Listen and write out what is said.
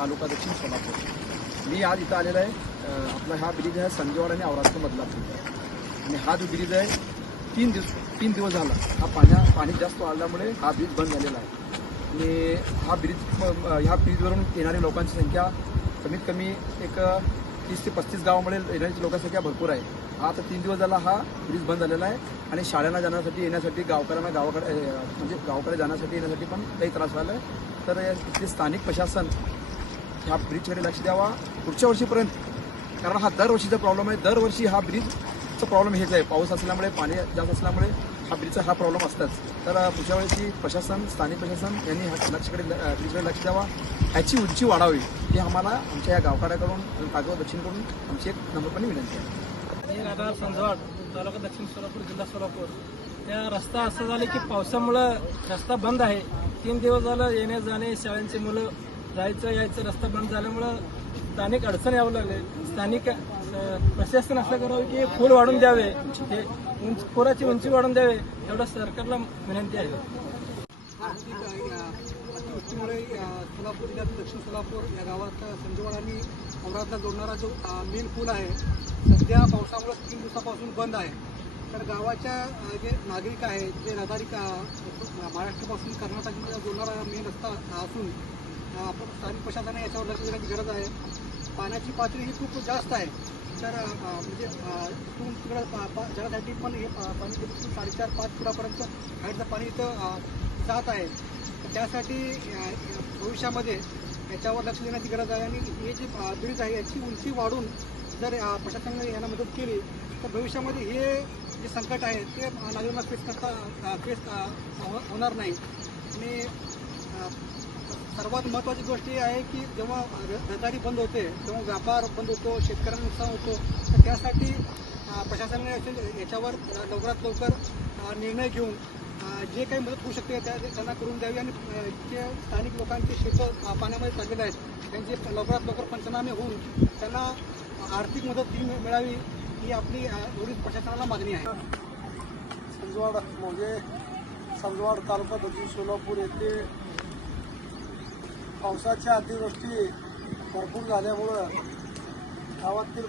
तालुका दक्षिण सोलापूर। मी आज इथं आलेला आहे। आपला हा ब्रिज आहे संजयवाड आणि औरादमधला ब्रिज आणि हा जो ब्रिज आहे 3 दिवस झाला हा पाणी जास्त वाढल्यामुळे हा ब्रिज बंद झालेला आहे आणि ह्या ब्रिजवरून येणाऱ्या लोकांची संख्या कमीत कमी एक 30 ते 35 गावामुळे येण्याची लोकांची संख्या भरपूर आहे। हा आता 3 दिवस झाला हा ब्रिज बंद झालेला आहे आणि शाळांना जाण्यासाठी येण्यासाठी गावकऱ्यांना गावाकडे जाण्यासाठी येण्यासाठी पण काही त्रास व्हायला आहे। तर इथले स्थानिक प्रशासन ह्या ब्रिजकडे लक्ष द्यावा पुढच्या वर्षीपर्यंत, कारण हा दरवर्षीचा प्रॉब्लेम आहे। दरवर्षी हा ब्रिजचा प्रॉब्लेम हेच आहे, पाऊस असल्यामुळे पाणी जास्त असल्यामुळे हा ब्रिजचा हा प्रॉब्लेम असताच। तर पुढच्या वेळेची प्रशासन स्थानिक प्रशासन यांनी ब्रिजकडे लक्ष द्यावा, ह्याची उंची वाढावी ही आम्हाला आमच्या या गावकऱ्याकडून तालुका दक्षिणकडून आमची एक नम्रपणे विनंती आहे। मी राहणार संजवाड, तालुका दक्षिण सोलापूर, जिल्हा सोलापूर। त्या रस्ता असं झालं की पावसामुळं रस्ता बंद आहे। 3 दिवस झालं येणे जाणे, शाळांची मुलं जायचं यायचं रस्ता बंद झाल्यामुळं स्थानिक अडचण यावं लागले। स्थानिक प्रशासन असं करावं की पूल वाढून द्यावे, हे पुलाची उंची वाढून द्यावे, एवढं सरकारला विनंती आहे। अतिवृष्टीमुळे सोलापूर जिल्ह्यात दक्षिण सोलापूर या गावात संजयवाड आणि औरादला जोडणारा जो मेन पूल आहे सध्या पावसामुळे 3 दिवसापासून बंद आहे। तर गावाच्या जे नागरिक आहेत, जे रहदारी महाराष्ट्रापासून कर्नाटकमध्ये जोडणारा मेन रस्ता असून आपण स्थानिक प्रशासनाने याच्यावर लक्ष देण्याची गरज आहे। पाण्याची पातळी ही खूप जास्त आहे, तर म्हणजे इथून तिकडं जगासाठी पण हे पाणी 4.5-5 फुटापर्यंत हाईटचं पाणी इथं जात आहे। त्यासाठी भविष्यामध्ये याच्यावर लक्ष देण्याची गरज आहे आणि हे जे ब्रिज आहे याची उंची वाढून जर प्रशासनाने यांना मदत केली तर भविष्यामध्ये हे जे संकट आहे ते नागरिकांना फेस होणार नाही। आणि सर्वात महत्त्वाची गोष्ट ही आहे की जेव्हा रहदारी बंद होते तेव्हा व्यापार बंद होतो, शेतकऱ्यांना नुकसान होतो। तर त्यासाठी प्रशासनाने याच्यावर लवकरात लवकर निर्णय घेऊन जे काही मदत होऊ शकते त्यांना करून द्यावी आणि जे स्थानिक लोकांचे शेतं पाण्यामध्ये चाललेले आहेत त्यांचे लवकरात लवकर पंचनामे होऊन त्यांना आर्थिक मदत मिळावी ही आपली एवढीच प्रशासनाला मागणी आहे। संजवाड तालुका दक्षिण सोलापूर येथे पावसाच्या अतिवृष्टी भरपूर झाल्यामुळं गावातील